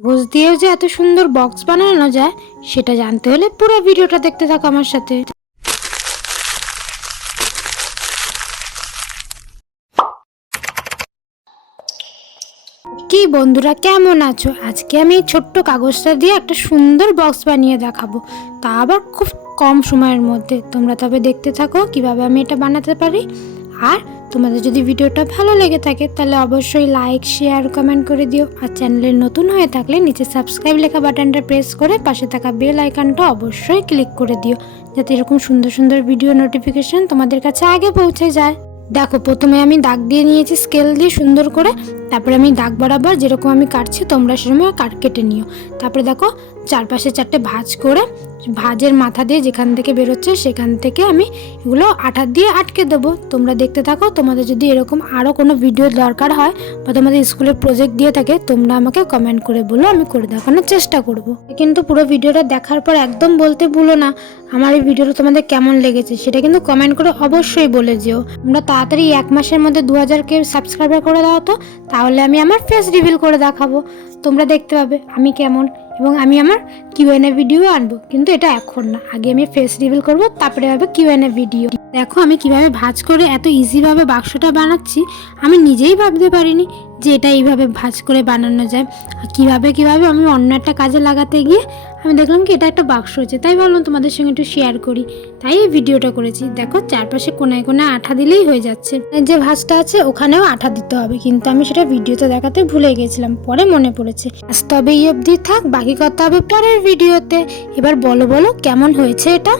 কাগজ দিয়েও যে এত সুন্দর বক্স বানানো যায় সেটা জানতে হলে পুরো ভিডিওটা দেখতে থাকো আমার সাথে। কি বন্ধুরা, কেমন আছো? আজকে আমি এই ছোট্ট কাগজটা দিয়ে একটা সুন্দর বক্স বানিয়ে দেখাবো, তা আবার খুব কম সময়ের মধ্যে। তোমরা তবে দেখতে থাকো কিভাবে আমি এটা বানাতে পারি। আর তোমাদের যদি ভিডিওটা ভালো লেগে থাকে তাহলে অবশ্যই লাইক, শেয়ার, কমেন্ট করে দিও। আর চ্যানেলে নতুন হয়ে থাকলে নিচে সাবস্ক্রাইব লেখা বাটনটা প্রেস করে পাশে থাকা বেল আইকনটা অবশ্যই ক্লিক করে দিও, যাতে এরকম সুন্দর সুন্দর ভিডিও নোটিফিকেশন তোমাদের কাছে আগে পৌঁছে যায়। দেখো, প্রথমে আমি দাগ দিয়ে নিয়েছি স্কেল দিয়ে সুন্দর করে। তারপরে আমি দাগ বরাবর যেরকম আমি কাটছি তোমরা সেরকম কেটে নিও। তারপরে দেখো, চারপাশে চারটে ভাঁজ করে ভাঁজের মাথা দিয়ে যেখান থেকে বেরোচ্ছে সেখান থেকে আমি এগুলো আঠা দিয়ে আটকে দেবো। তোমরা দেখতে থাকো। তোমাদের যদি এরকম আরও কোনো ভিডিও দরকার হয় বা তোমাদের স্কুলের প্রজেক্ট দিয়ে থাকে তোমরা আমাকে কমেন্ট করে বলো, আমি করে দেখানোর চেষ্টা করব। কিন্তু পুরো ভিডিওটা দেখার পর একদম বলতে ভুলো না আমার এই ভিডিওটা তোমাদের কেমন লেগেছে, সেটা কিন্তু কমেন্ট করে অবশ্যই বলে যেও। তোমরা তাড়াতাড়ি 1 মাসের মধ্যে 2000কে সাবস্ক্রাইবার করে দাও তো, তাহলে আমি আমার ফেস রিভিল করে দেখাবো। তোমরা দেখতে পাবে আমি কেমন, এবং আমি আমার কিউএনএ ভিডিও আনবো। কিন্তু এটা এখন না, আগে আমি ফেস রিভিল করবো, তারপরে হবে কিউএনএ ভিডিও। দেখো আমি কিভাবে ভাঁজ করে এত ইজিভাবে বাক্সটা বানাচ্ছি, আমি নিজেই ভাবতে পারিনি যে এটা এইভাবে ভাঁজ করে বানানো যায়। আর কিভাবে আমি অন্য একটা কাজে লাগাতে গিয়ে আমি দেখলাম কি এটা একটা বাক্স হচ্ছে, তাই ভাবলাম তোমাদের সঙ্গে একটু শেয়ার করি, তাই এই ভিডিওটা করেছি। দেখো চারপাশে কোনায় কোনায় আঠা দিলেই হয়ে যাচ্ছে। যে ভাঁজটা আছে ওখানেও আঠা দিতে হবে, কিন্তু আমি সেটা ভিডিওতে দেখাতে ভুলে গেছিলাম, পরে মনে পড়েছে। আজ তবে এই অবধি থাক, বাকি কথা হবে পরের ভিডিওতে। এবার বলো কেমন হয়েছে এটা।